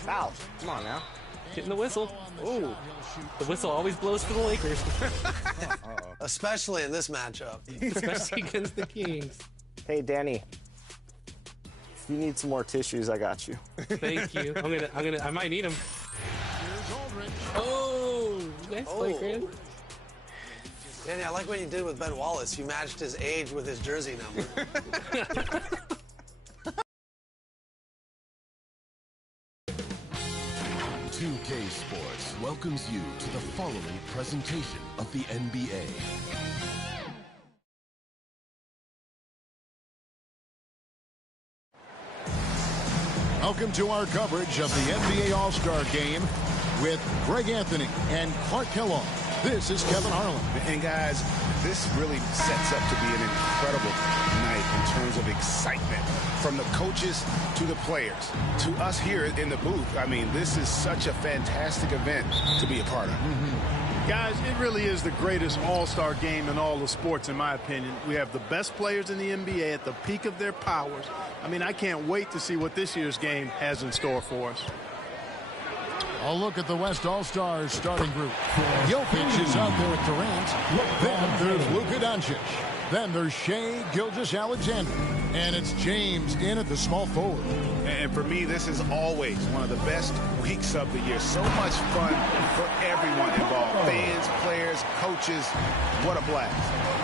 Foul. Come on now. Getting the whistle. Ooh. The whistle always blows for the Lakers. Especially in this matchup. Especially against the Kings. Hey, Danny. If you need some more tissues, I got you. Thank you. I might need them. Oh, nice play, Chris. Danny, I like what you did with Ben Wallace. You matched his age with his jersey number. 2K Sports welcomes you to the following presentation of the NBA. Welcome to our coverage of the NBA All-Star Game with Greg Anthony and Clark Kellogg. This is Kevin Harlan. And guys, this really sets up to be an incredible night in terms of excitement from the coaches to the players to us here in the booth. I mean, this is such a fantastic event to be a part of. Guys, it really is the greatest all-star game in all the sports, in my opinion. We have the best players in the NBA at the peak of their powers. I mean, I can't wait to see what this year's game has in store for us. A look at the West All-Stars starting group. Jokic is out there at Durant. Then there's Luka Doncic. Then there's Shai Gilgeous-Alexander. And it's James in at the small forward. And for me, this is always one of the best weeks of the year. So much fun for everyone involved. Fans, players, coaches. What a blast.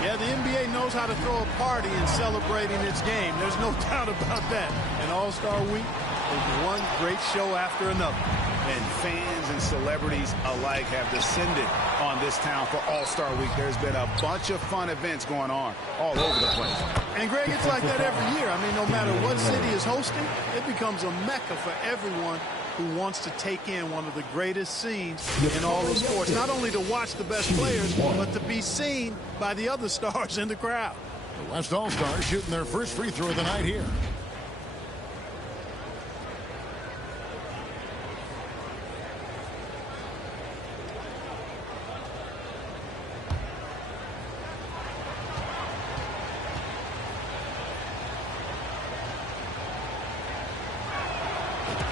Yeah, the NBA knows how to throw a party in celebrating its game. There's no doubt about that. And All-Star Week is one great show after another. And fans and celebrities alike have descended on this town for All-Star Week. There's been a bunch of fun events going on all over the place. And, Greg, it's like that every year. I mean, no matter what city is hosting, it becomes a mecca for everyone who wants to take in one of the greatest scenes in all of sports. Not only to watch the best players, but to be seen by the other stars in the crowd. The West All-Stars shooting their first free throw of the night here.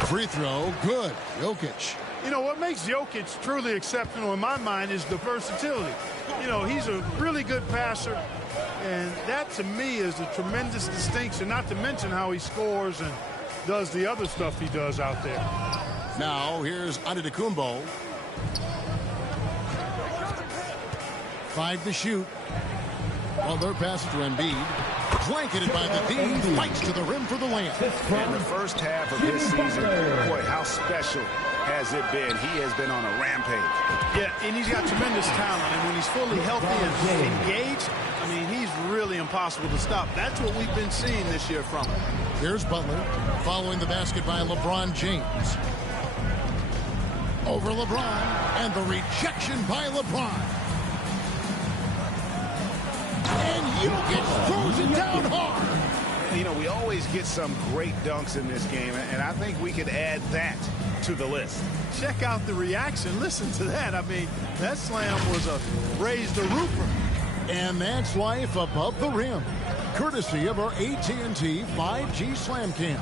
Free throw, good. Jokic. You know, what makes Jokic truly exceptional in my mind is the versatility. You know, he's a really good passer, and that to me is a tremendous distinction, not to mention how he scores and does the other stuff he does out there. Now, here's Antetokounmpo. 5 to shoot. Well, their pass to Embiid. Blanketed by the D, fights to the rim for the layup. In the first half of this season, boy, how special has it been? He has been on a rampage. Yeah, and he's got tremendous talent, and when he's fully healthy and engaged, I mean, he's really impossible to stop. That's what we've been seeing this year from him. Here's Butler, following the basket by LeBron James. Over LeBron, and the rejection by LeBron. And Jokic throws it down hard. You know, we always get some great dunks in this game, and I think we could add that to the list. Check out the reaction. Listen to that. I mean, that slam was a raise the roofer. And that's life above the rim, courtesy of our AT&T 5G Slam Cam.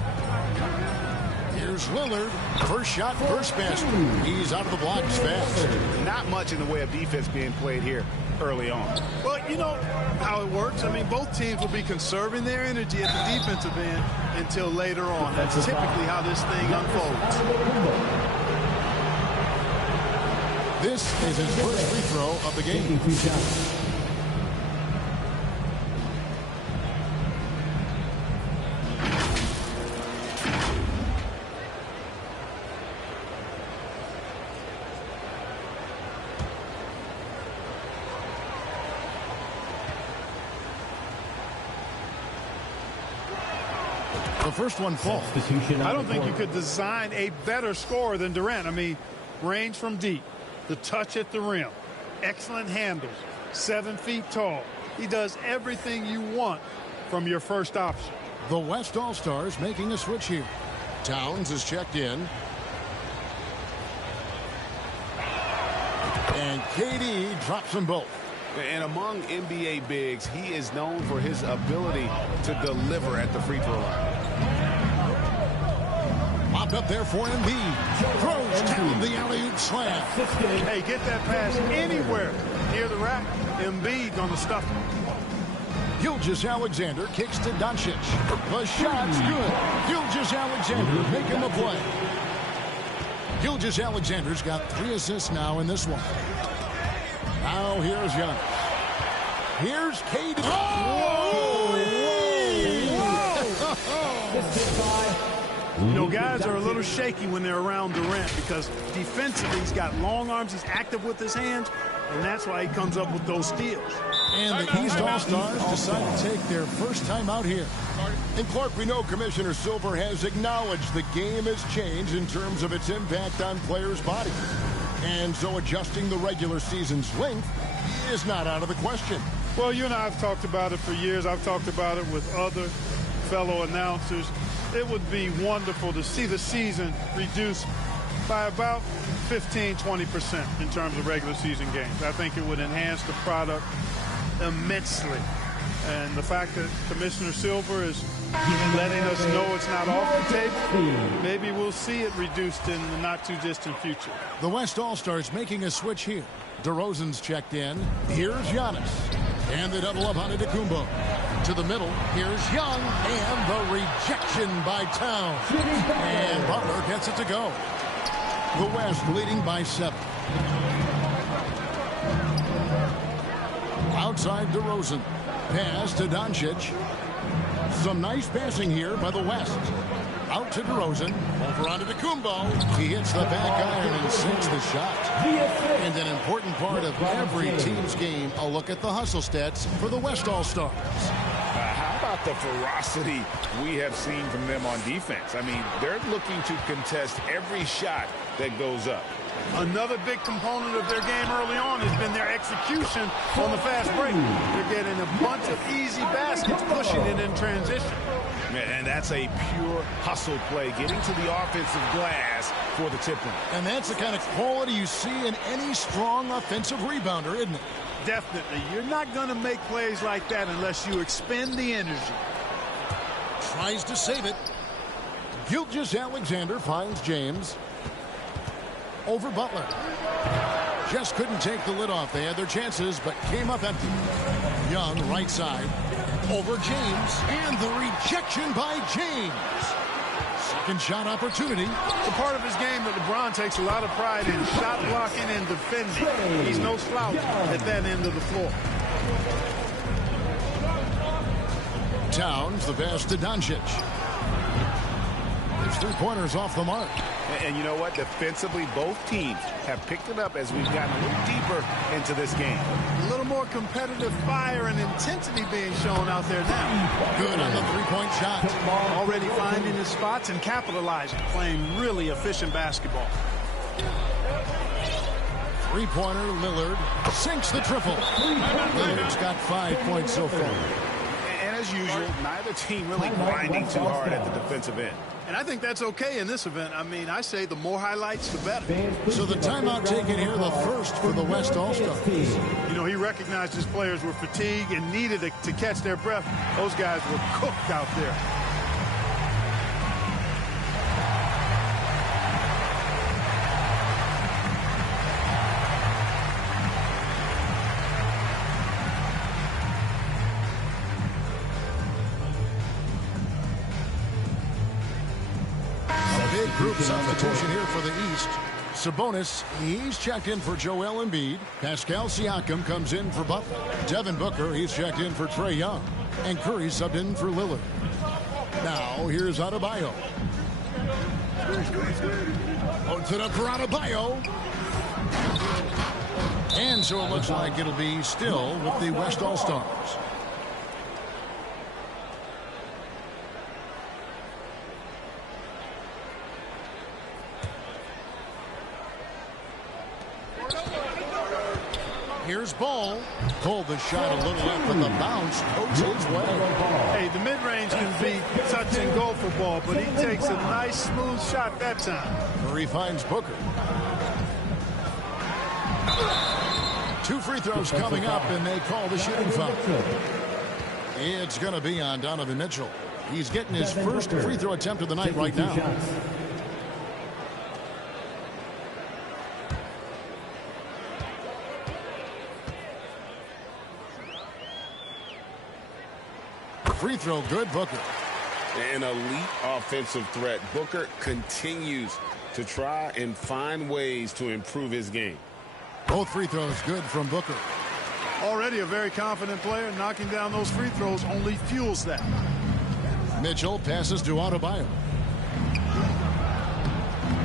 Here's Lillard. First shot, first basket. He's out of the blocks fast. Not much in the way of defense being played here early on. Well, you know how it works. I mean, both teams will be conserving their energy at the defensive end until later on. That's typically how this thing unfolds. This is his first free throw of the game. The first one falls. I don't think you could design a better scorer than Durant. I mean, range from deep, the touch at the rim, excellent handles, 7 feet tall. He does everything you want from your first option. The West All-Stars making a switch here. Towns is checked in. And KD drops them both. And among NBA bigs, he is known for his ability to deliver at the free throw line. Popped up there for Embiid. Throws down the alley-oop slam. Hey, get that pass anywhere near the rack. Embiid gonna stuff him. Gilgeous-Alexander kicks to Doncic. The shot's good. Gilgeous-Alexander making the play. Gilgeous-Alexander's got 3 assists now in this one. Now here's Young. Here's KD. You know, guys are a little shaky when they're around Durant because defensively he's got long arms, he's active with his hands, and that's why he comes up with those steals. And the East All-Stars decide to take their first time out here. And Clark, we know Commissioner Silver has acknowledged the game has changed in terms of its impact on players' bodies. And so adjusting the regular season's length is not out of the question. Well, you and I have talked about it for years. I've talked about it with other fellow announcers. It would be wonderful to see the season reduced by about 15-20% in terms of regular season games. I think it would enhance the product immensely. And the fact that Commissioner Silver is letting us know it's not off the table, maybe we'll see it reduced in the not-too-distant future. The West All-Stars making a switch here. DeRozan's checked in. Here's Giannis. And the double up on Antetokounmpo. To the middle. Here's Young. And the rejection by Towns. And Butler gets it to go. The West leading by 7. Outside DeRozan. Pass to Doncic. Some nice passing here by the West. Out to DeRozan. Over onto Antetokounmpo. He hits the back iron and sinks the shot. And an important part of every team's game, a look at the hustle stats for the West All-Stars. How about the ferocity we have seen from them on defense? I mean, they're looking to contest every shot that goes up. Another big component of their game early on has been their execution on the fast break. They're getting a bunch of easy baskets, pushing it in transition. And that's a pure hustle play, getting to the offensive glass for the tip-in. And that's the kind of quality you see in any strong offensive rebounder, isn't it? Definitely. You're not going to make plays like that unless you expend the energy. Tries to save it. Gilgeous-Alexander finds James. Over Butler. Just couldn't take the lid off. They had their chances, but came up empty. Young, right side. Over James. And the rejection by James. Second shot opportunity. It's a part of his game that LeBron takes a lot of pride in. Shot blocking and defending. He's no slouch at that end of the floor. Towns, the pass to Doncic. There's 3-pointers off the mark. And you know what? Defensively, both teams have picked it up as we've gotten a little deeper into this game. A little more competitive fire and intensity being shown out there now. Good on the 3-point shot. Already finding his spots and capitalizing, playing really efficient basketball. 3-pointer, Lillard sinks the triple. Lillard's got 5 points so far. And as usual, neither team really grinding too hard at the defensive end. And I think that's okay in this event. I mean, I say the more highlights, the better. So the timeout taken here, the first for the West All-Stars. You know, he recognized his players were fatigued and needed to catch their breath. Those guys were cooked out there. Group substitution here for the East. Sabonis, he's checked in for Joel Embiid. Pascal Siakam comes in for Butler. Devin Booker, he's checked in for Trae Young. And Curry subbed in for Lillard. Now, here's Adebayo. Puts it up for Adebayo. And so it looks like it'll be still with the West All-Stars. Here's Ball. Pulled the shot a little up, but the bounce goes his way. Hey, the mid-range can be touch and go for Ball, but he takes a nice, smooth shot that time. Murray finds Booker. 2 free throws coming up, and they call the shooting foul. It's going to be on Donovan Mitchell. He's getting his first free throw attempt of the night right now. Free throw good, Booker. An elite offensive threat. Booker continues to try and find ways to improve his game. Both free throws good from Booker. Already a very confident player. Knocking down those free throws only fuels that. Mitchell passes to Adebayo.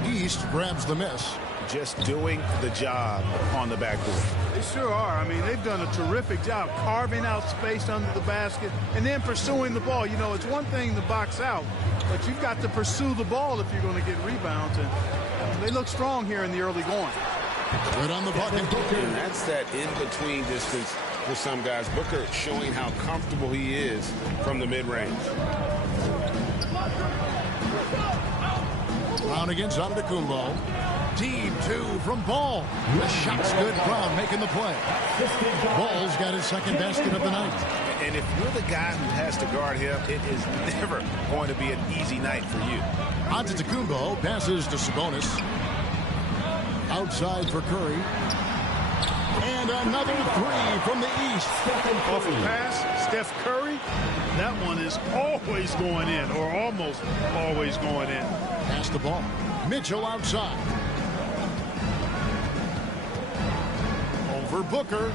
East grabs the miss. Just doing the job on the backboard. They sure are. I mean, they've done a terrific job carving out space under the basket and then pursuing the ball. You know, it's one thing to box out, but you've got to pursue the ball if you're going to get rebounds. And they look strong here in the early going. Good on the bucket. And that's that in-between distance for some guys. Booker showing how comfortable he is from the mid-range. Brown against Antetokounmpo. Deep 2 from Ball. The shot's good. Brown making the play. Ball's got his second basket of the night. And if you're the guy who has to guard him, it is never going to be an easy night for you. Antetokounmpo passes to Sabonis. Outside for Curry. And another 3 from the East. Off a pass, Steph Curry. That one is always going in, or almost always going in. Pass the ball. Mitchell outside. Over Booker.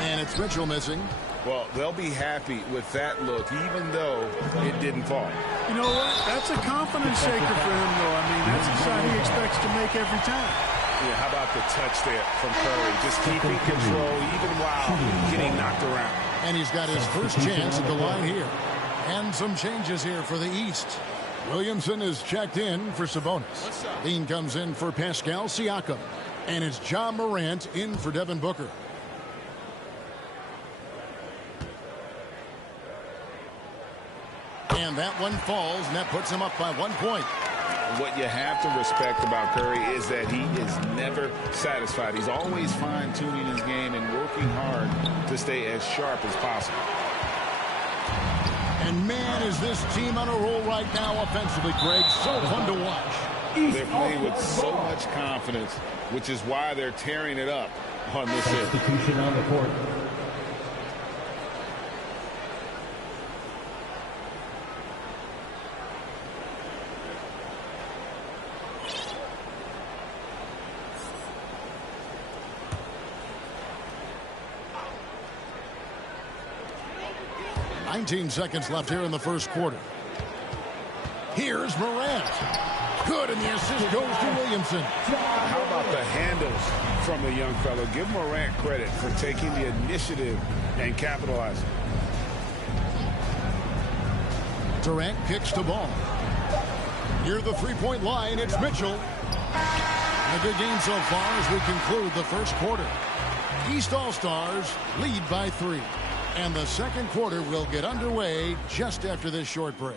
And it's Mitchell missing. Well, they'll be happy with that look, even though it didn't fall. You know what? That's a confidence shaker for him, though. I mean, that's a shot he expects to make every time. Yeah, how about the touch there from Curry? Just keeping control even while getting knocked around. And he's got his first chance at the line here. And some changes here for the East. Williamson is checked in for Sabonis. Dean comes in for Pascal Siakam. And it's John Morant in for Devin Booker. And that one falls, and that puts him up by 1 point. What you have to respect about Curry is that he is never satisfied. He's always fine-tuning his game and working hard to stay as sharp as possible. And man, is this team on a roll right now offensively, Greg. So fun to watch. They're playing with so much confidence, which is why they're tearing it up on this end. Substitution on the court. Seconds left here in the first quarter. Here's Morant. Good, and the assist goes to Williamson. How about the handles from the young fellow? Give Morant credit for taking the initiative and capitalizing. Durant kicks the ball. Near the three-point line, it's Mitchell. A good game so far as we conclude the first quarter. East All-Stars lead by 3. And the second quarter will get underway just after this short break.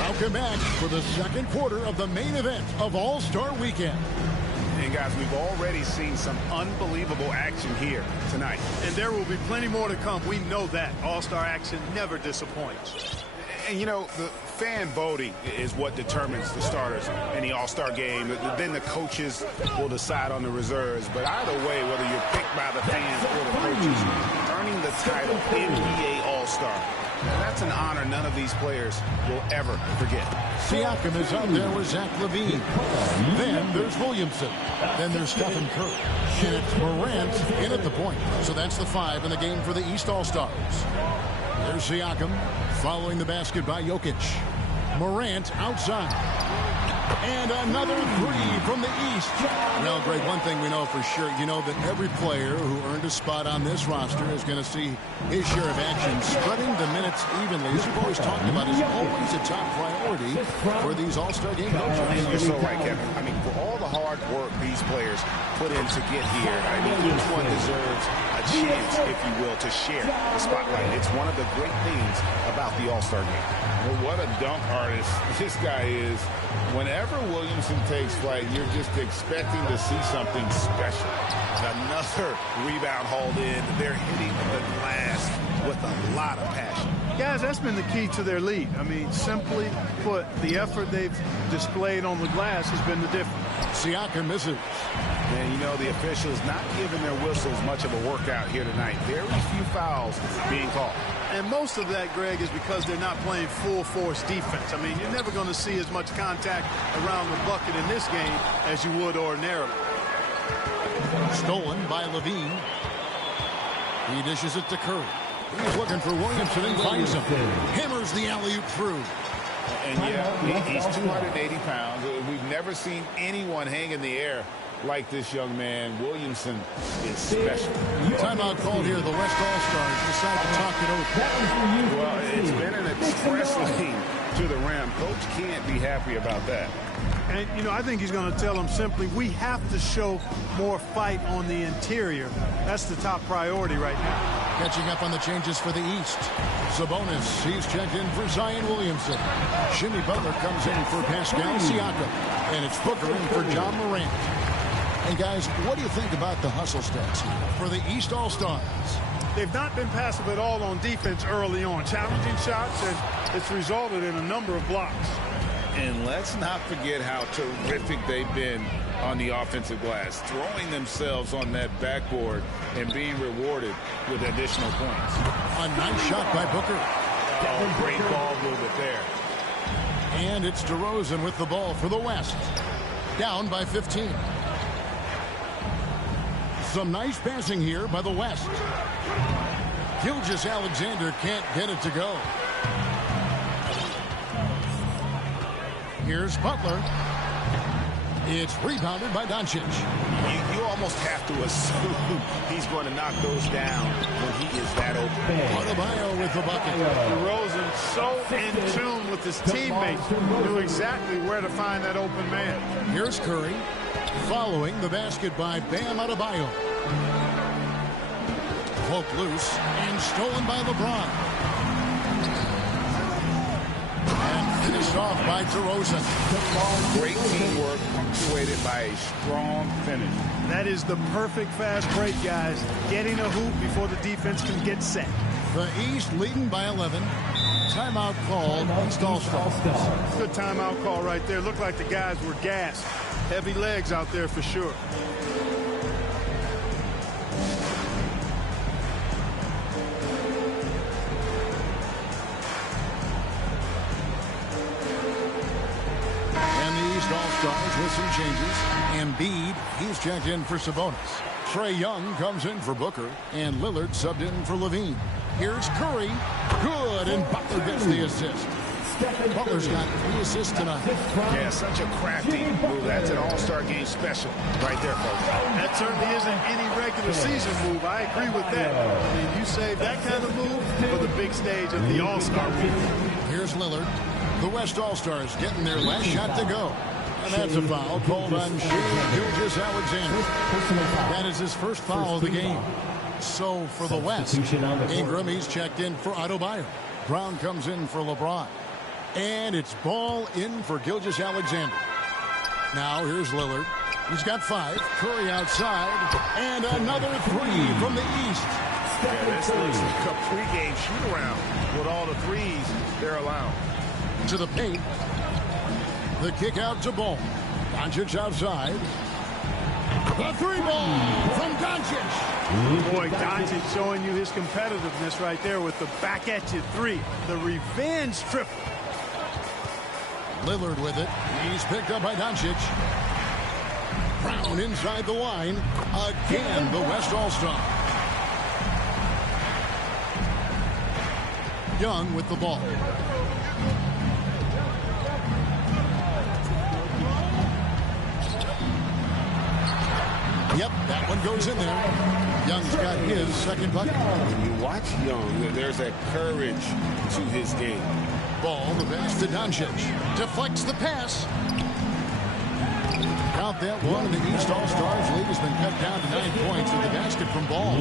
Welcome back for the second quarter of the main event of All-Star Weekend. And guys, we've already seen some unbelievable action here tonight. And there will be plenty more to come. We know that. All-Star action never disappoints. And, you know, the fan voting is what determines the starters in the All-Star game. Then the coaches will decide on the reserves. But either way, whether you're picked by the fans or the coaches, earning the title NBA All-Star, that's an honor none of these players will ever forget. Siakam is out there with Zach LaVine. Then there's Williamson. Then there's Stephen Curry. And it's Morant in at the point. So that's the 5 in the game for the East All-Stars. There's Siakam following the basket by Jokic. Morant outside. And another 3 from the East. Well, Greg, one thing we know for sure, you know that every player who earned a spot on this roster is going to see his share of action. Spreading the minutes evenly, as you've always talked about, is always a top priority for these All-Star game coaches. You're so right, Kevin. I mean, for all the hard work these players put in to get here, I mean, each one deserves a if you will, to share the spotlight. It's one of the great things about the All-Star game. Well, what a dunk artist this guy is. Whenever Williamson takes flight, you're just expecting to see something special. Another rebound hauled in. They're hitting the glass with a lot of passion. Guys, that's been the key to their lead. I mean, simply put, the effort they've displayed on the glass has been the difference. Siakam misses. And, you know, the officials not giving their whistles much of a workout here tonight. Very few fouls being called. And most of that, Greg, is because they're not playing full-force defense. I mean, you're never going to see as much contact around the bucket in this game as you would ordinarily. Stolen by Levine. He dishes it to Curry. He's looking for Williamson and finds him. Hammers the alley-oop through. And yeah, he's 280 pounds. We've never seen anyone hang in the air like this young man. Williamson is special. Timeout called here. The West All-Stars decide to talk it over. Well, it's been an express lane to the rim. Coach can't be happy about that. And, you know, I think he's going to tell them simply, we have to show more fight on the interior. That's the top priority right now. Catching up on the changes for the East. Sabonis, he's checked in for Zion Williamson. Jimmy Butler comes in for Pascal Siakam. And it's Booker in for John Morant. And guys, what do you think about the hustle stats here for the East All-Stars? They've not been passive at all on defense early on. Challenging shots, and it's resulted in a number of blocks. And let's not forget how terrific they've been on the offensive glass, throwing themselves on that backboard and being rewarded with additional points. A nice shot by Booker. Oh, great ball movement there. And it's DeRozan with the ball for the West. Down by 15. Some nice passing here by the West. Gilgeous-Alexander can't get it to go. Here's Butler. It's rebounded by Doncic. You almost have to assume he's going to knock those down when he is that open. Adebayo with the bucket. DeRozan so in tune with his teammates, knew exactly where to find that open man. Here's Curry. Following the basket by Bam Adebayo. Poked loose and stolen by LeBron. And finished off by DeRozan. Great teamwork punctuated by a strong finish. That is the perfect fast break, guys. Getting a hoop before the defense can get set. The East leading by 11. Timeout called. East All-Stars. Good timeout call right there. Looked like the guys were gassed. Heavy legs out there for sure. And the East All-Stars with some changes. Embiid, he's checked in for Sabonis. Trae Young comes in for Booker. And Lillard subbed in for Levine. Here's Curry. Good, and Butler gets the assist. Butler's got 3 assists tonight. Yeah, such a crafty move. That's an all-star game special right there, folks. That certainly isn't any regular season move. I agree with that. I mean, you save that kind of move for the big stage of the All-Star week. Here's Lillard. The West All-Stars getting their last shot to go. And that's a foul called on Shea Gilgeous-Alexander. That is his first foul of the game. So for the West, Ingram, he's checked in for Adebayo. Brown comes in for LeBron. And it's ball in for Gilgeous-Alexander. Now here's Lillard. He's got 5. Curry outside. And another 3 from the East. Yeah, this looks like a pregame shoot-around with all the threes they're allowed. To the paint. The kick out to Ball. Doncic outside. The 3 ball from Doncic. Boy, Doncic showing you his competitiveness right there with the back-at-you 3. The revenge triple. Lillard with it. He's picked up by Doncic. Brown inside the line. Again, the West All-Star. Young with the ball. Yep, that one goes in there. Young's got his second bucket. When you watch Young, there's a courage to his game. Ball, the pass to Doncic. Deflects the pass. Count that one, and the East All-Stars lead has been cut down to 9 points with the basket from Ball.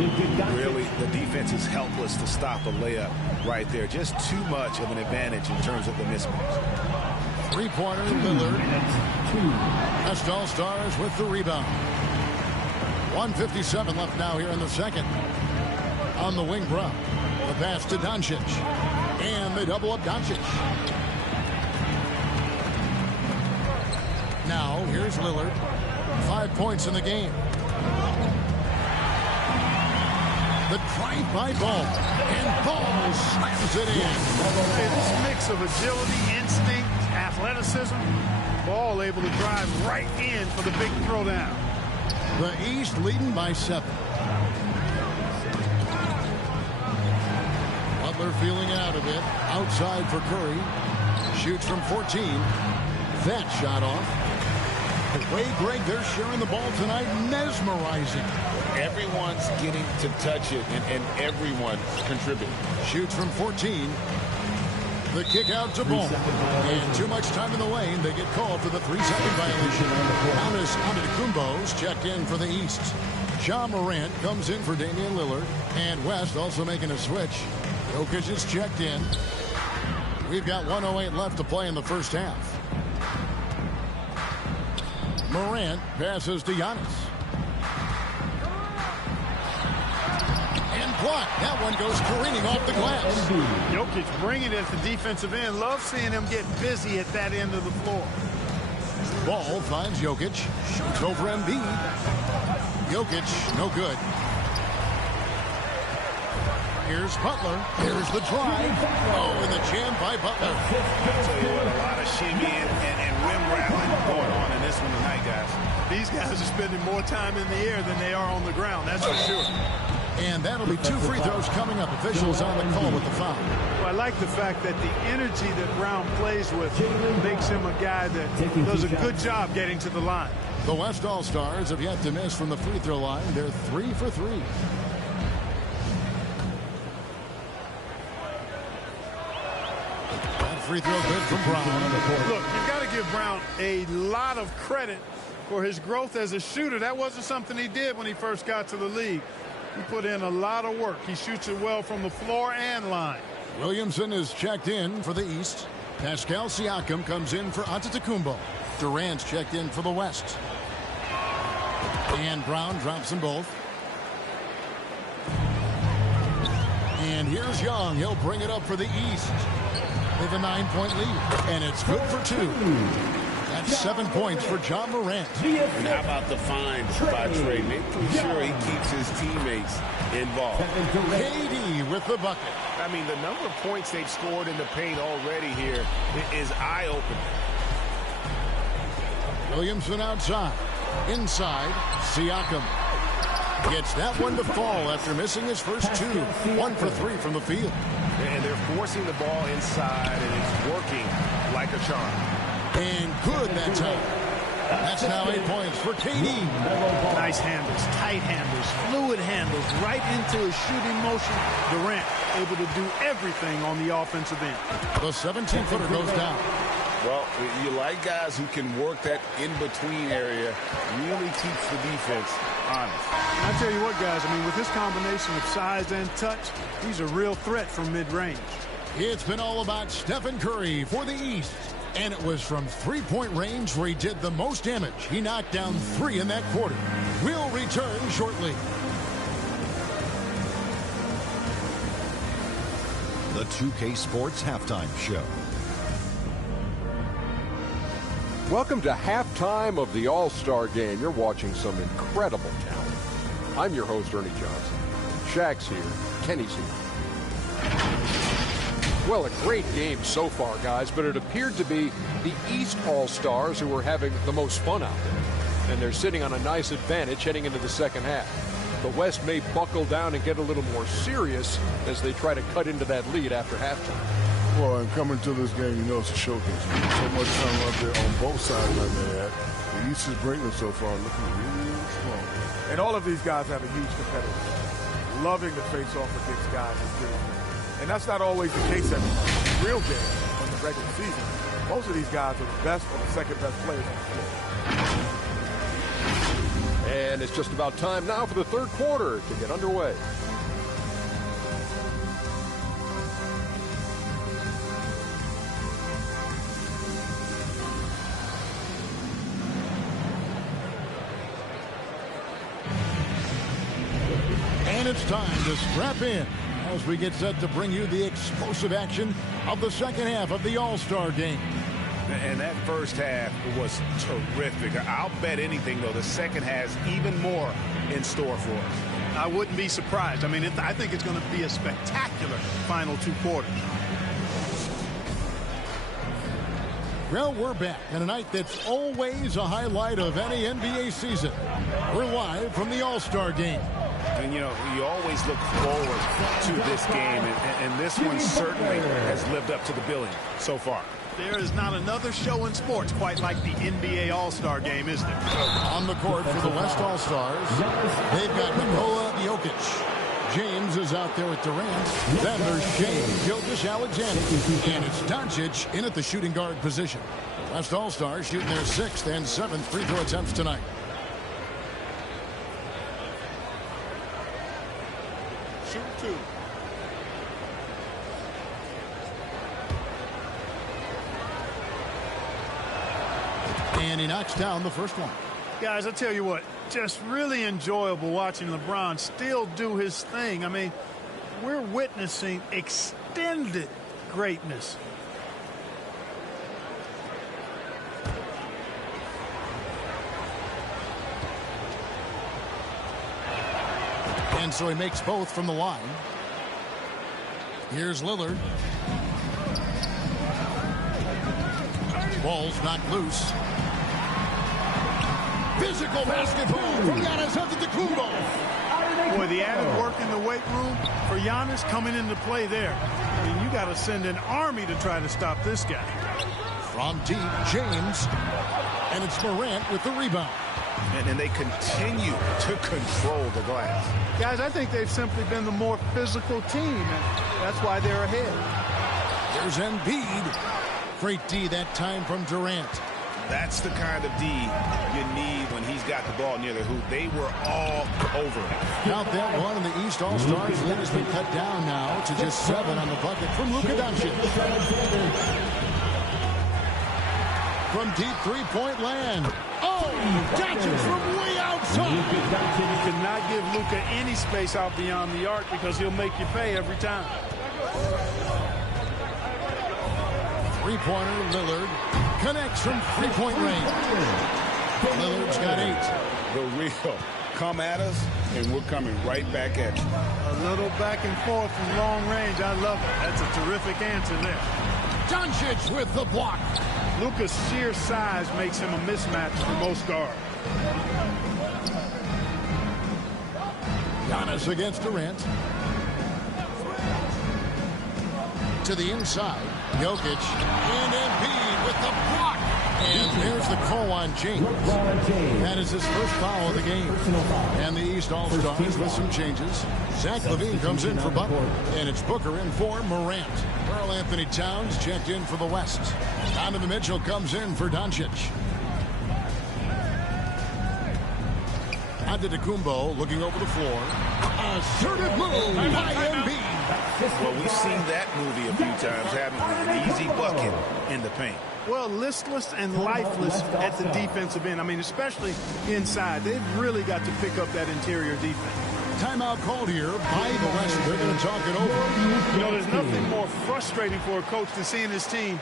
Really, the defense is helpless to stop a layup right there. Just too much of an advantage in terms of the mismatch. Three-pointer, Lillard. West All-Stars with the rebound. 1:57 left now here in the second. On the wing, Brown. The pass to Doncic. And they double up Doncic. Now, here's Lillard. 5 points in the game. The drive by Ball. And Ball slams it in. Hey, this mix of agility, instinct, athleticism, Ball able to drive right in for the big throwdown. The East leading by 7. Butler feeling it out a bit. Outside for Curry. Shoots from 14. That shot off. The way, Greg, they're sharing the ball tonight, mesmerizing. Everyone's getting to touch it, and everyone's contributing. Shoots from 14. The kick out to Ball. And too much time in the lane. They get called for the 3-second violation. Giannis Antetokounmpo's checked in for the East. Ja Morant comes in for Damian Lillard. And West also making a switch. Jokic is checked in. We've got 1:08 left to play in the first half. Morant passes to Giannis. And blocked. That one goes careening off the glass. Jokic bringing it at the defensive end. Love seeing him get busy at that end of the floor. Ball finds Jokic. Shoots over Embiid. Jokic, no good. Here's Butler. Here's the drive. Oh, and the jam by Butler. I'll tell you what, a lot of shimmy and rim rattling going on in this one tonight, guys. These guys are spending more time in the air than they are on the ground, that's for sure. And that'll be 2 free throws coming up. Officials on the call with the foul. Well, I like the fact that the energy that Brown plays with makes him a guy that does a good job getting to the line. The West All-Stars have yet to miss from the free throw line. They're 3 for 3. Free throw good from Brown. Look, you've got to give Brown a lot of credit for his growth as a shooter. That wasn't something he did when he first got to the league. He put in a lot of work. He shoots it well from the floor and line. Williamson is checked in for the East. Pascal Siakam comes in for Antetokounmpo. Durant's checked in for the West. And Brown drops them both. And here's Young. He'll bring it up for the East. With a 9-point lead. And it's good for 2. That's 7 points for Ja Morant. And how about the find by Trey? Making sure he keeps his teammates involved. KD with the bucket. I mean, the number of points they've scored in the paint already here is eye-opening. Williamson outside. Inside, Siakam. Gets that one to fall after missing his first 2. 1 for 3 from the field. And they're forcing the ball inside, and it's working like a charm. And good that time. That's now 8 points for KD. Nice handles, tight handles, fluid handles, right into his shooting motion. Durant able to do everything on the offensive end. The 17-footer goes down. Well, you like guys who can work that in-between area, really keeps the defense honest. I tell you what, guys, I mean, with this combination of size and touch, he's a real threat from mid-range. It's been all about Stephen Curry for the East. And it was from three-point range where he did the most damage. He knocked down 3 in that quarter. We'll return shortly. The 2K Sports Halftime Show. Welcome to halftime of the All-Star Game. You're watching some incredible talent. I'm your host, Ernie Johnson. Shaq's here. Kenny's here. Well, a great game so far, guys, but it appeared to be the East All-Stars who were having the most fun out there. And they're sitting on a nice advantage heading into the second half. The West may buckle down and get a little more serious as they try to cut into that lead after halftime. Well, and coming to this game, you know it's a showcase. So much time out there on both sides like that. The East is bringing so far looking really strong. And all of these guys have a huge competitive. Loving to face off against guys as good as them. And that's not always the case every real game in the regular season. Most of these guys are the best or the second best players on the floor. And it's just about time now for the third quarter to get underway. And it's time to strap in as we get set to bring you the explosive action of the second half of the All-Star game. And that first half was terrific. I'll bet anything, though, the second has even more in store for us. I wouldn't be surprised. I mean, I think it's going to be a spectacular final two quarters. Well, we're back in a night that's always a highlight of any NBA season. We're live from the All-Star game. And, you know, you always look forward to this game, and this one certainly has lived up to the billing so far. There is not another show in sports quite like the NBA All-Star game, is there? On the court for the West All-Stars, they've got Nikola Jokic. James is out there with Durant. Then there's Shea Gilgeous-Alexander. And it's Doncic in at the shooting guard position. The West All-Stars shooting their 6th and 7th free throw attempts tonight. Shoot two. And he knocks down the first one. Guys, I tell you what, just really enjoyable watching LeBron still do his thing. I mean, we're witnessing extended greatness. And so he makes both from the line. Here's Lillard. Ball's knocked loose. Physical basketball from Giannis Antetokounmpo. Boy, the added work in the weight room for Giannis coming into play there. I mean, you got to send an army to try to stop this guy. From deep, James. And it's Morant with the rebound. And they continue to control the glass. Guys, I think they've simply been the more physical team, and that's why they're ahead. There's Embiid. Great D that time from Durant. That's the kind of D you need when he's got the ball near the hoop. They were all over it. Count that one, and the East All-Stars lead has been cut down now to just 7 on the bucket from Luka Doncic. From deep three-point land. Oh, Doncic from way outside. You cannot give Luka any space out beyond the arc because he'll make you pay every time. Three-pointer, Lillard connects from three-point range. Lillard's got 8. The real come at us, and we're coming right back at you. A little back and forth from long range. I love it. That's a terrific answer there. Doncic with the block. Luka's sheer size makes him a mismatch for most guards. Giannis against Durant. To the inside. Jokic and Embiid with the block. And there's the call on James. That is his first foul of the game. And the East All-Stars with some changes. Zach LaVine comes in for Butler. And it's Booker in for Morant. Karl Anthony Towns checked in for the West. Donovan Mitchell comes in for Doncic. Antetokounmpo looking over the floor. Assertive move by Embiid. Well, we've seen that movie a few times, haven't we? An easy bucket in the paint. Well, listless and lifeless at the defensive end. I mean, especially inside. They've really got to pick up that interior defense. Timeout called here by the West. They're going to talk it over. You know, there's nothing more frustrating for a coach than seeing his team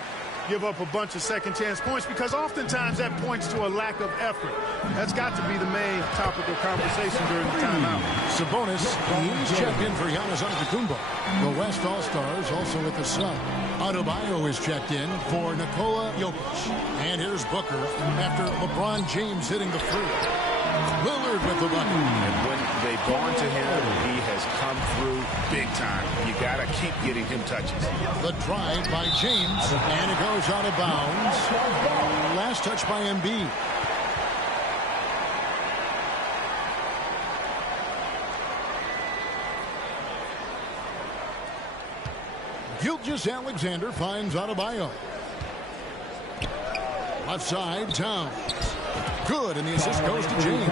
give up a bunch of second-chance points, because oftentimes that points to a lack of effort. That's got to be the main topic of conversation during the timeout. Sabonis, he's checked in for Giannis Antetokounmpo. The West All-Stars also with the sub. Adebayo is checked in for Nikola Jokic. And here's Booker after LeBron James hitting the free. Lillard with the bucket. And when they've gone to him, he has come through big time. You got to keep getting him touches. The drive by James, and it goes out of bounds. Last touch by Embiid. Gilgeous-Alexander finds Adebayo. Left side, Towns. Good, and the assist goes to James.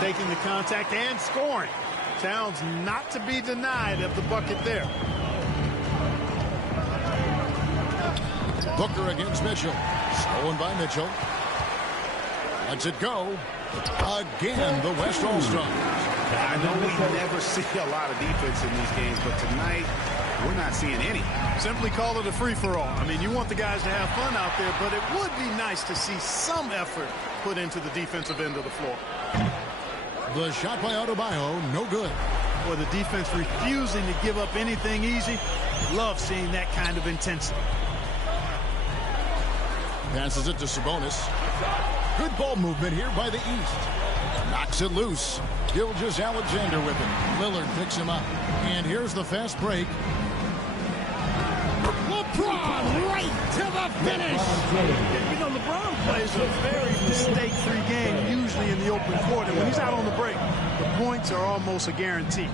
Taking the contact and scoring. Towns not to be denied of the bucket there. Booker against Mitchell. Stolen by Mitchell. Lets it go. Again, the West All-Stars. I know we never see a lot of defense in these games, but tonight we're not seeing any. Simply call it a free-for-all. I mean, you want the guys to have fun out there, but it would be nice to see some effort put into the defensive end of the floor. The shot by Adebayo, no good. Boy, the defense refusing to give up anything easy. Love seeing that kind of intensity. Passes it to Sabonis. Good ball movement here by the East. Knocks it loose. Gilgeous-Alexander with him. Lillard picks him up. And here's the fast break. LeBron right to the finish. You know, LeBron plays a very mistake-free game, usually in the open court. And when he's out on the break, the points are almost a guarantee.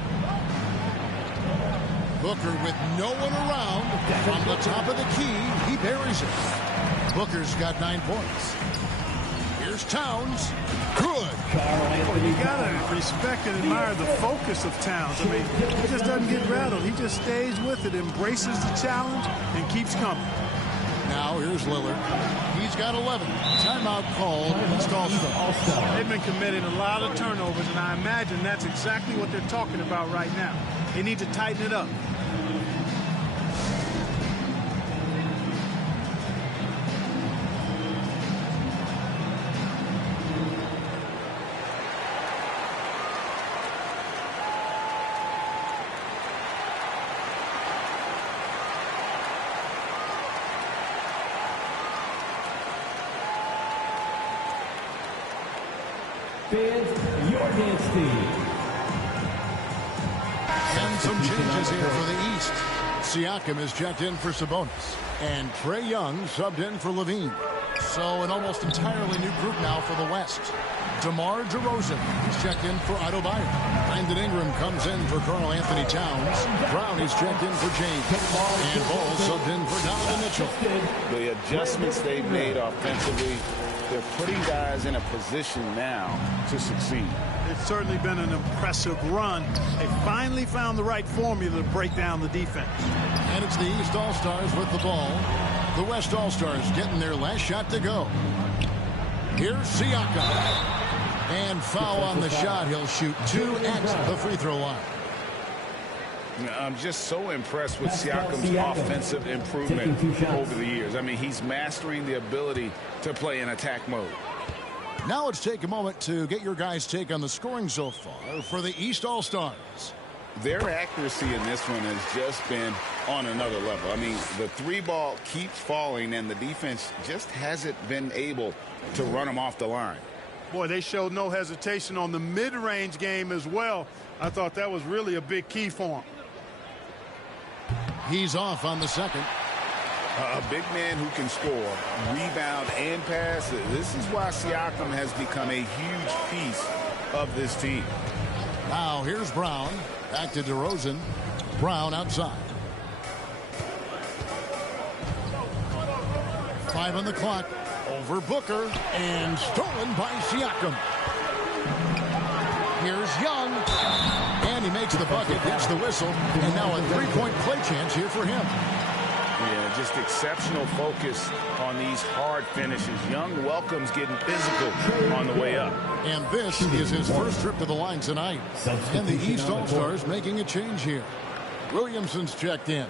Booker with no one around. From the top of the key, he buries it. Booker's got 9 points. Here's Towns. Good. Well, you got to respect and admire the focus of Towns. I mean, he just doesn't get rattled. He just stays with it, embraces the challenge, and keeps coming. Now here's Lillard. He's got 11. Timeout called against All-Star. They've been committing a lot of turnovers, and I imagine that's exactly what they're talking about right now. They need to tighten it up. Your dance team. And some changes here for the East. Siakam is checked in for Sabonis. And Trae Young subbed in for Levine. So an almost entirely new group now for the West. DeMar DeRozan is checked in for Adebayo. Brandon Ingram comes in for Karl Anthony Towns. Brown is checked in for James. And Ball subbed in for Donovan Mitchell. The adjustments they've made offensively, they're putting guys in a position now to succeed. It's certainly been an impressive run. They finally found the right formula to break down the defense. And it's the East All-Stars with the ball. The West All-Stars getting their last shot to go. Here's Siakam. And foul on the shot. He'll shoot 2 at the free throw line. I'm just so impressed with Siakam's offensive improvement over the years. I mean, he's mastering the ability to play in attack mode. Now let's take a moment to get your guys' take on the scoring so far for the East All-Stars. Their accuracy in this one has just been on another level. I mean, the 3-ball keeps falling, and the defense just hasn't been able to run them off the line. Boy, they showed no hesitation on the mid-range game as well. I thought that was really a big key for him. He's off on the second. A big man who can score, rebound, and pass. This is why Siakam has become a huge piece of this team. Now here's Brown. Back to DeRozan. Brown outside. 5 on the clock. Over Booker. And stolen by Siakam. Here's Young. And he makes the bucket, hits the whistle, and now a 3-point play chance here for him. Yeah, just exceptional focus on these hard finishes. Young welcomes getting physical on the way up. And this is his first trip to the line tonight. And the East All-Stars making a change here. Williamson's checked in.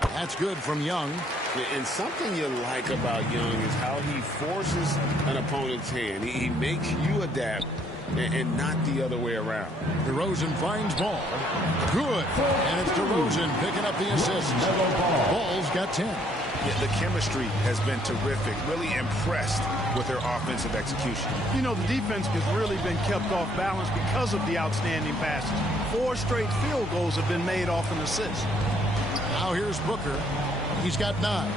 That's good from Young. And something you like about Young is how he forces an opponent's hand. He makes you adapt and not the other way around. DeRozan finds Ball. Good. And it's DeRozan picking up the assist. Ball's got 10. Yeah, the chemistry has been terrific. Really impressed with their offensive execution. You know, the defense has really been kept off balance because of the outstanding passes. 4 straight field goals have been made off an assist. Now here's Booker. He's got 9.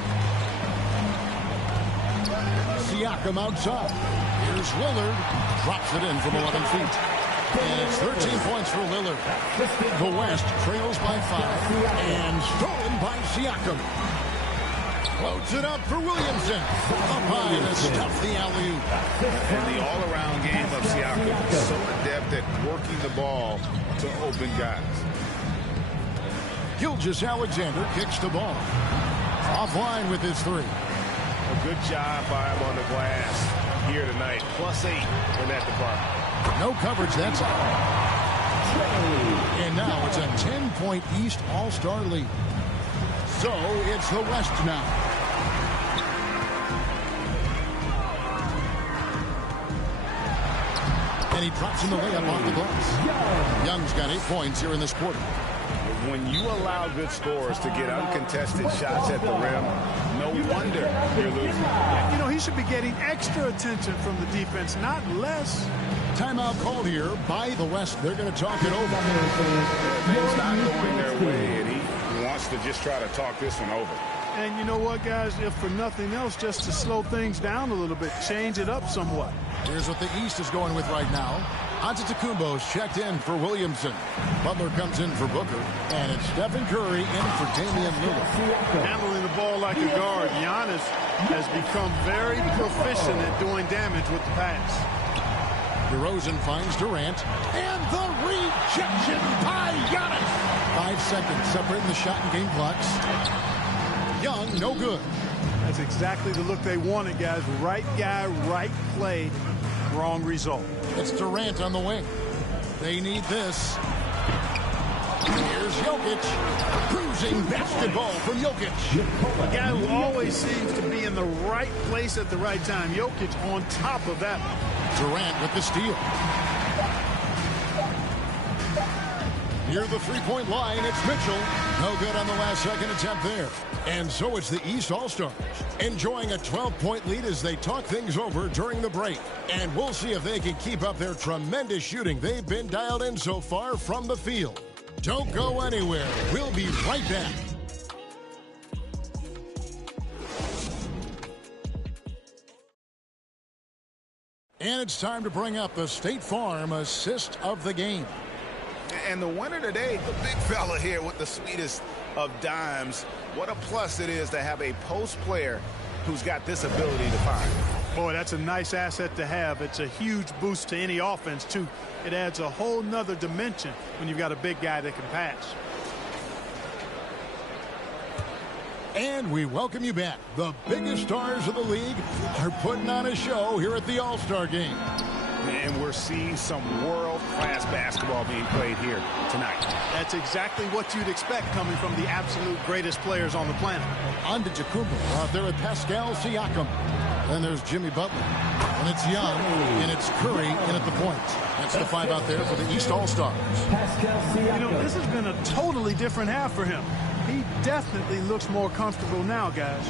Siakam outside. Here's Lillard. Drops it in from 11 feet. And it's 13 points for Lillard. The West trails by 5. And stolen by Siakam. Floats it up for Williamson. Up high to stuff the alley-oop. And the all-around game of Siakam is so adept at working the ball to open guys. Gilgeous-Alexander kicks the ball. Offline with his three. A good job by him on the glass here tonight. +8 in that department. No coverage that time. And now it's a 10-point East All-Star lead. So it's the West now. And he drops in the layup off the glass. Young's got 8 points here in this quarter. When you allow good scorers to get uncontested shots at the rim, no wonder you're losing. You know, he should be getting extra attention from the defense, not less. Timeout called here by the West. They're going to talk it over. Things not going their way, and he wants to just try to talk this one over. And you know what, guys? If for nothing else, just to slow things down a little bit, change it up somewhat. Here's what the East is going with right now. Antetokounmpo's checked in for Williamson. Butler comes in for Booker. And it's Stephen Curry in for Damian Lillard. Handling the ball like a guard, Giannis has become very proficient at doing damage with the pass. DeRozan finds Durant. And the rejection by Giannis. 5 seconds separating the shot and game clocks. Young, no good. That's exactly the look they wanted, guys. Right guy, right play, wrong result. It's Durant on the wing. They need this. Here's Jokic. Cruising basketball from Jokic. A guy who always seems to be in the right place at the right time. Jokic on top of that. Durant with the steal. Near the three-point line, it's Mitchell. No good on the last second attempt there. And so it's the East All-Stars enjoying a 12-point lead as they talk things over during the break. And we'll see if they can keep up their tremendous shooting they've been dialed in so far from the field. Don't go anywhere. We'll be right back. And it's time to bring up the State Farm assist of the game. And the winner today, the big fella here with the sweetest of dimes. What a plus it is to have a post player who's got this ability to find. Boy, that's a nice asset to have. It's a huge boost to any offense, too. It adds a whole nother dimension when you've got a big guy that can pass. And we welcome you back. The biggest stars of the league are putting on a show here at the All-Star Game. And we're seeing some world-class basketball being played here tonight. That's exactly what you'd expect coming from the absolute greatest players on the planet. Antetokounmpo out there with Pascal Siakam. Then there's Jimmy Butler. And it's Young, and it's Curry in at the point. That's the 5 out there for the East All-Stars. You know, this has been a totally different half for him. He definitely looks more comfortable now, guys.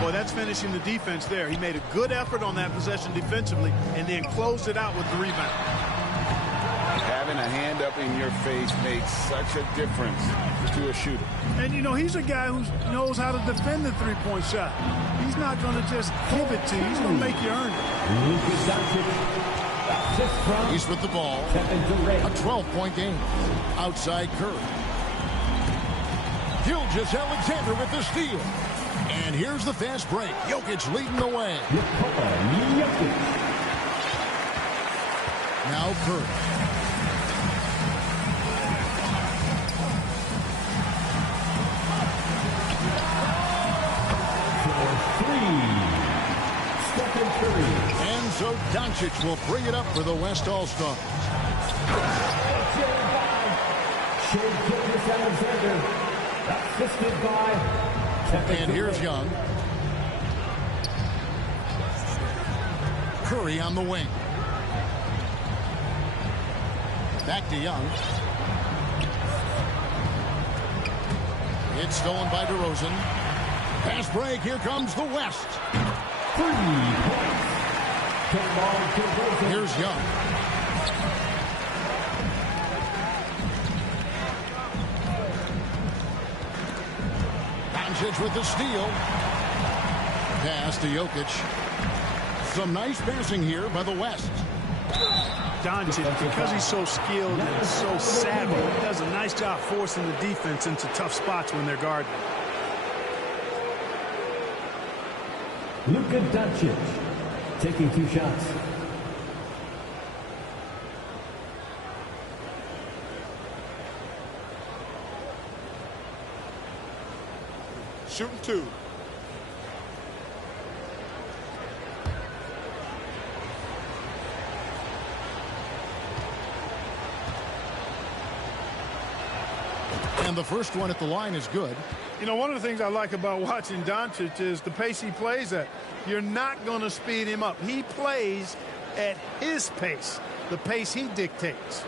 Boy, that's finishing the defense there. He made a good effort on that possession defensively and then closed it out with the rebound. Having a hand up in your face makes such a difference to a shooter. And, you know, he's a guy who knows how to defend the three-point shot. He's not going to just give it to you. He's going to make you earn it. He's with the ball. A 12-point game. Outside Curry. Gilgeous-Alexander with the steal. And here's the fast break. Jokic leading the way. Now Curry. And so Doncic will bring it up for the West All-Stars. And here's Young. Curry on the wing. Back to Young. It's stolen by DeRozan. Fast break. Here comes the West. Here's Young. Doncic with the steal. Pass to Jokic. Some nice passing here by the West. Doncic, because he's so skilled and so savvy, he does a nice job forcing the defense into tough spots when they're guarding. Luka Doncic taking 2 shots. Shooting 2. And the first one at the line is good. You know, one of the things I like about watching Doncic is the pace he plays at. You're not going to speed him up. He plays at his pace, the pace he dictates.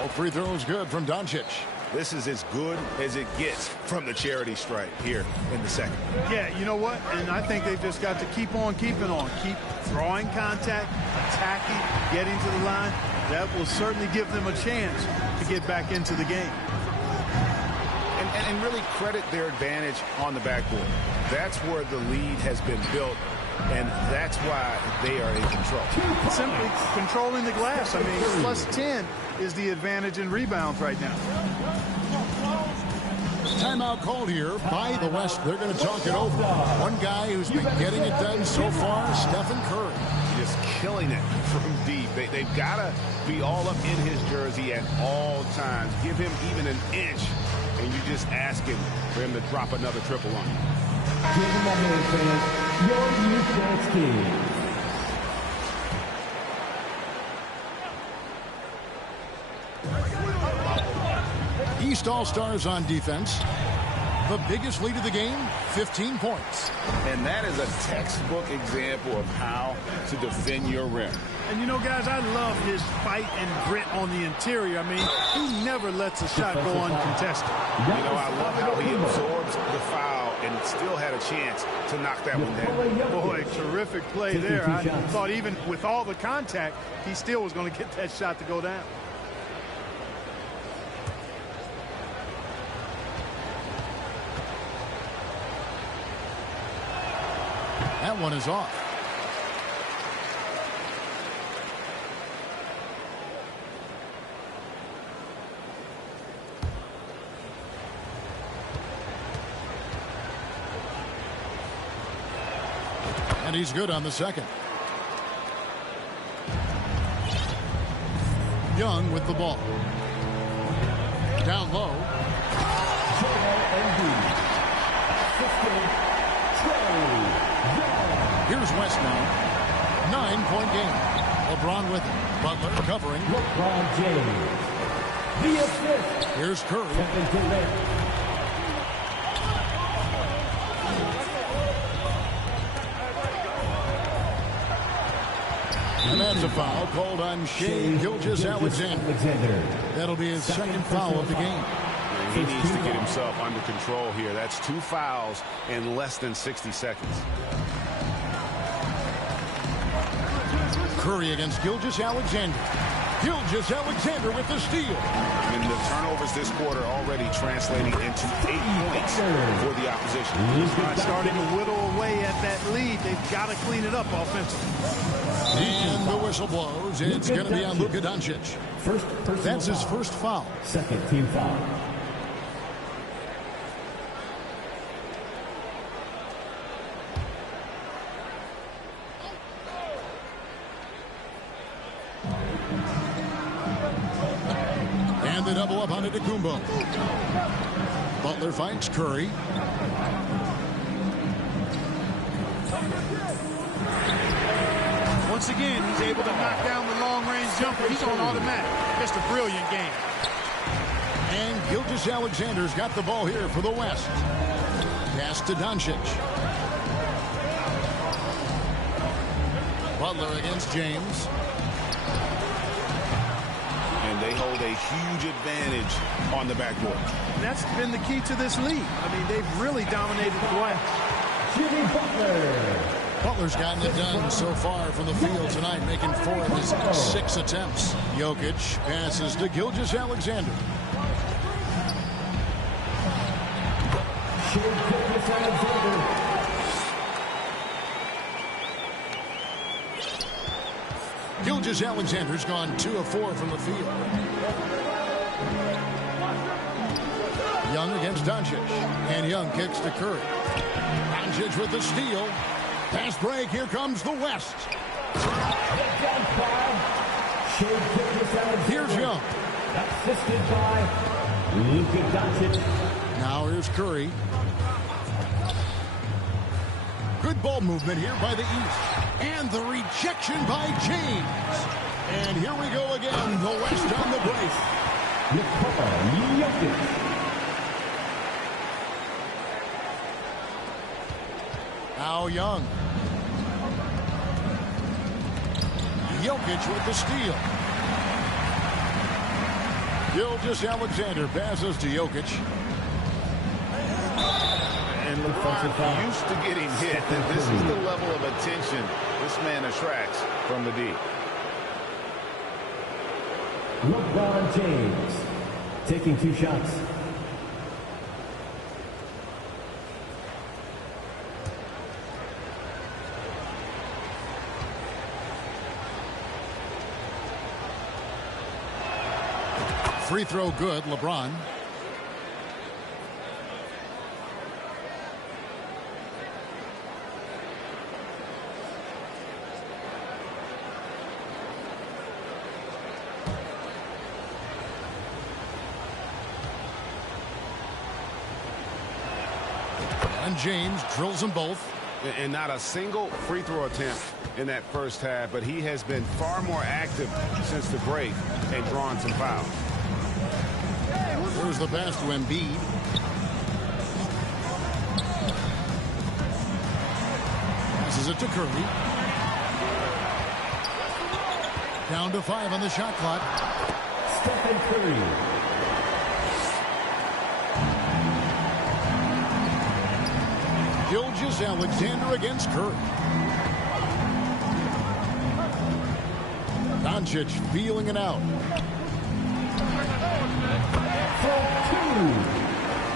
All free throws good from Doncic. This is as good as it gets from the charity stripe here in the second. Yeah, you know what? And I think they've just got to keep on keeping on. Keep drawing contact, attacking, getting to the line. That will certainly give them a chance to get back into the game. And really credit their advantage on the backboard. That's where the lead has been built, and that's why they are in control. Simply controlling the glass. I mean, plus 10 is the advantage in rebounds right now. Timeout called here by the West. They're going to talk it over. One guy who's been getting it done so far, Stephen Curry. Just killing it from deep. They've got to be all up in his jersey at all times. Give him even an inch, and you just ask him for him to drop another triple on you. Give him a hand, fans. Your youth dance team. East All-Stars on defense. The biggest lead of the game, 15 points. And that is a textbook example of how to defend your rim. And you know, guys, I love his fight and grit on the interior. I mean, he never lets a shot go uncontested. You know, I love how he absorbs the foul and still had a chance to knock that one down. Boy, terrific play there. I thought even with all the contact, he still was going to get that shot to go down. That one is off. And he's good on the second. Young with the ball. Down low. Here's West now. 9-point game. LeBron with it. Butler covering. LeBron James. The assist. Here's Curry. And that's a foul called on Shai Gilgeous-Alexander. That'll be his second foul of the game. And he needs to get himself under control here. That's 2 fouls in less than 60 seconds. Curry against Gilgeous-Alexander. Gilgeous-Alexander with the steal. And the turnovers this quarter already translating into 8 points for the opposition. He's starting to whittle away at that lead. They've got to clean it up offensively. And the whistle blows. It's going to be on Luka Doncic. That's his first foul. Second team foul. And they double up on it to Kumbo. Butler fights Curry. Once again, he's able to knock down the long-range jumper. He's on automatic. Just a brilliant game. And Gilgeous-Alexander's got the ball here for the West. Pass to Doncic. Butler against James. And they hold a huge advantage on the backboard. And that's been the key to this league. I mean, they've really dominated the glass. Jimmy Butler. Butler's gotten it done so far from the field tonight, making 4 of his 6 attempts. Jokic passes to Gilgeous-Alexander. Gilgeous-Alexander's gone 2 of 4 from the field. Young against Doncic. And Young kicks to Curry. Doncic with the steal. Pass break. Here comes the West. Here's Young. Assisted by Luka Doncic. Now here's Curry. Good ball movement here by the East. And the rejection by James. And here we go again. The West on the break. Now Young. Jokic with the steal. Gilgeous-Alexander passes to Jokic. And LeBron used to getting hit, and this is the level of attention this man attracts from the D. LeBron James taking 2 shots. Free throw good, LeBron. And James drills them both. And not a single free throw attempt in that first half, but he has been far more active since the break and drawn some fouls. There's the pass to Embiid. Passes it to Curry. Down to 5 on the shot clock. Stephen Curry. Gilgeous-Alexander against Curry. Doncic feeling it out.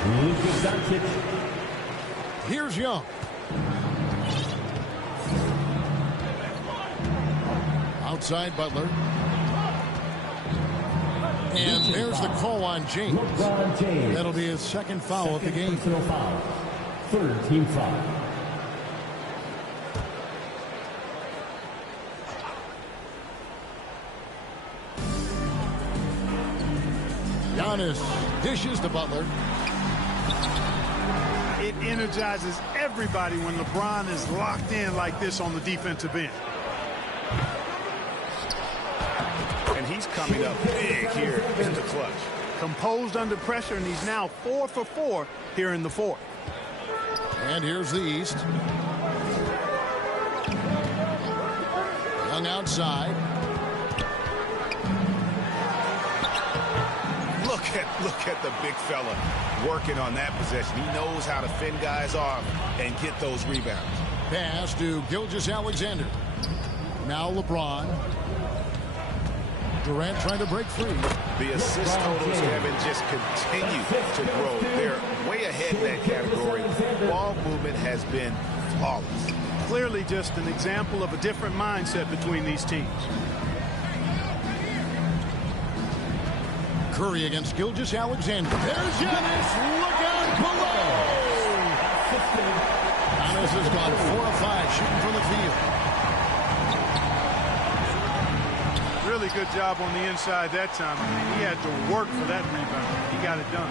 Luka Doncic. Here's Young. Outside Butler. And there's the call on James. That'll be his second foul of the game. Personal foul. 3rd team foul. Giannis dishes to Butler. It energizes everybody when LeBron is locked in like this on the defensive end. And he's coming up big here in the clutch. Composed under pressure, and he's now 4 for 4 here in the 4th. And here's the East. Young outside. Look at the big fella working on that possession. He knows how to fend guys off and get those rebounds. Pass to Gilgeous-Alexander. Now LeBron. Durant trying to break free. The assist totals haven't just continued to grow. They're way ahead in that category. Ball movement has been flawless. Clearly just an example of a different mindset between these teams. Curry against Gilgeous-Alexander. There's Giannis. Look out below. Giannis has gone 4 of 5 shooting from the field. Really good job on the inside that time. I mean, he had to work for that rebound. He got it done.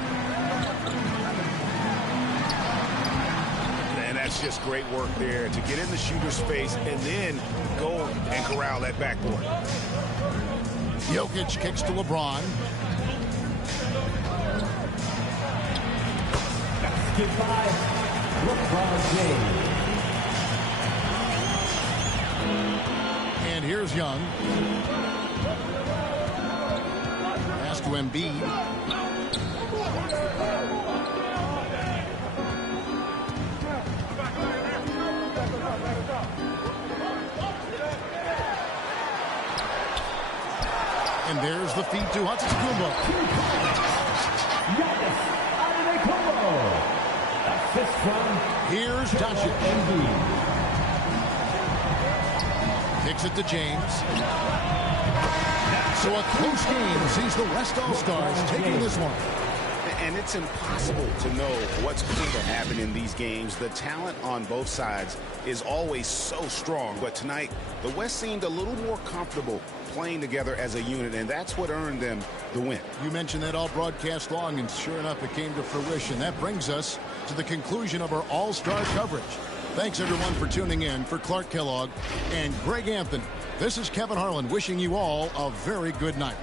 And that's just great work there to get in the shooter's face and then go and corral that backboard. Jokic kicks to LeBron. Goodbye, LeBron James. And here's Young. Pass to Embiid. And there's the feed to Antetokounmpo. Here's Doncic. Kicks it to James. So a close game sees the West All-Stars taking this one. And it's impossible to know what's going to happen in these games. The talent on both sides is always so strong. But tonight, the West seemed a little more comfortable playing together as a unit, and that's what earned them the win. You mentioned that all broadcast long, and sure enough, it came to fruition. That brings us to the conclusion of our All-Star coverage. Thanks, everyone, for tuning in. For Clark Kellogg and Greg Anthony, this is Kevin Harlan wishing you all a very good night.